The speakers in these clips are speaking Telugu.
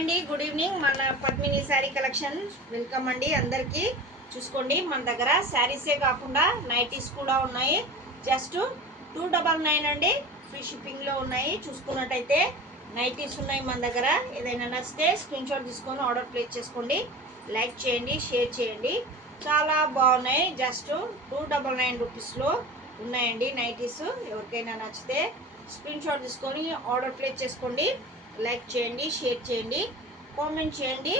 అండి, గుడ్ ఈవినింగ్. మన పద్మిని శారీ కలెక్షన్ వెల్కమ్ అండి అందరికీ. చూసుకోండి, మన దగ్గర శారీసే కాకుండా నైటీస్ కూడా ఉన్నాయి. జస్ట్ 299 అండి, ఫ్రీ షిప్పింగ్లో ఉన్నాయి. చూసుకున్నట్టయితే నైటీస్ ఉన్నాయి మన దగ్గర. ఏదైనా నచ్చితే స్క్రీన్ షాట్ తీసుకొని ఆర్డర్ ప్లేస్ చేసుకోండి. లైక్ చేయండి, షేర్ చేయండి. చాలా బాగున్నాయి. జస్ట్ 299 రూపీస్లో ఉన్నాయండి నైటీస్. ఎవరికైనా నచ్చితే స్క్రీన్ షాట్ తీసుకొని ఆర్డర్ ప్లేస్ చేసుకోండి. లైక్ చేయండి, షేర్ చేయండి, కామెంట్ చేయండి.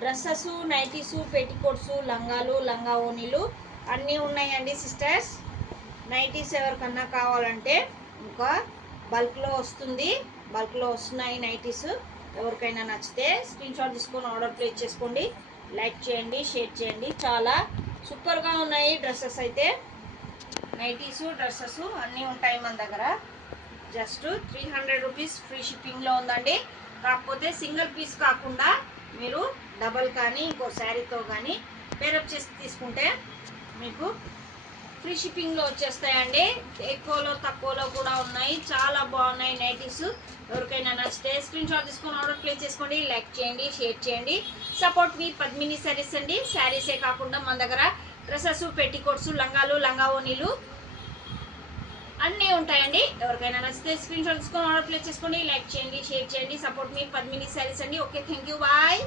డ్రెస్సెస్, నైటీస్, పెట్టికోట్స్, లంగాలు, లంగా ఓనీలు అన్నీ ఉన్నాయండి సిస్టర్స్. నైటీస్ ఎవరికన్నా కావాలంటే ఇంకా బల్క్లో వస్తుంది, బల్క్లో వస్తున్నాయి నైటీస్. ఎవరికైనా నచ్చితే స్క్రీన్ షాట్ తీసుకొని ఆర్డర్ ప్లేస్ చేసుకోండి. లైక్ చేయండి, షేర్ చేయండి. చాలా సూపర్గా ఉన్నాయి డ్రెస్సెస్ అయితే. నైటీస్, డ్రెస్సెస్ అన్నీ ఉంటాయి మన దగ్గర. జస్ట్ 300 రూపీస్ ఫ్రీ షిప్పింగ్లో ఉందండి. కాకపోతే సింగిల్ పీస్ కాకుండా మీరు డబల్ కానీ ఇంకో శారీతో కానీ పేరప్ చేసి తీసుకుంటే మీకు ఫ్రీ షిప్పింగ్లో వచ్చేస్తాయండి. ఎక్కువలో తక్కువలో కూడా ఉన్నాయి. చాలా బాగున్నాయి నైటీస్. ఎవరికైనా నచ్చితే స్క్రీన్ షాట్ తీసుకొని ఆర్డర్ ప్లేస్ చేసుకోండి. లైక్ చేయండి, షేర్ చేయండి. సపోర్ట్ మీ పద్మిని శారీస్ అండి. శారీసే కాకుండా మన దగ్గర డ్రెస్సెస్, పెట్టికోట్స్, లంగాలు, లంగా ఓనీలు అన్నీ ఉంటాయండి. ఎవరికైనా నచ్చితే స్క్రీన్ షాట్ తీసుకొని ఆర్డర్ ప్లేస్ చేసుకోండి. లైక్ చేయండి, షేర్ చేయండి. సపోర్ట్ మీ పద్మిని శారీస్ అండి. Okay, thank you, bye.